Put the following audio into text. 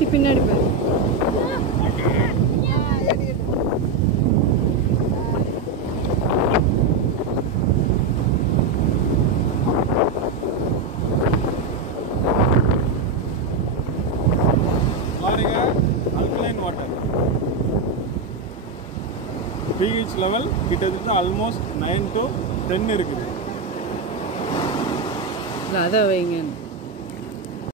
கார்த்தி பின்னாடி பாரு. பாருங்க அல்கலைன் வாட்டர் pH லெவல் கிட்டத்தட்ட ஆல்மோஸ்ட் 9 to 10 இருக்குது. இல்லை அதை வைங்க.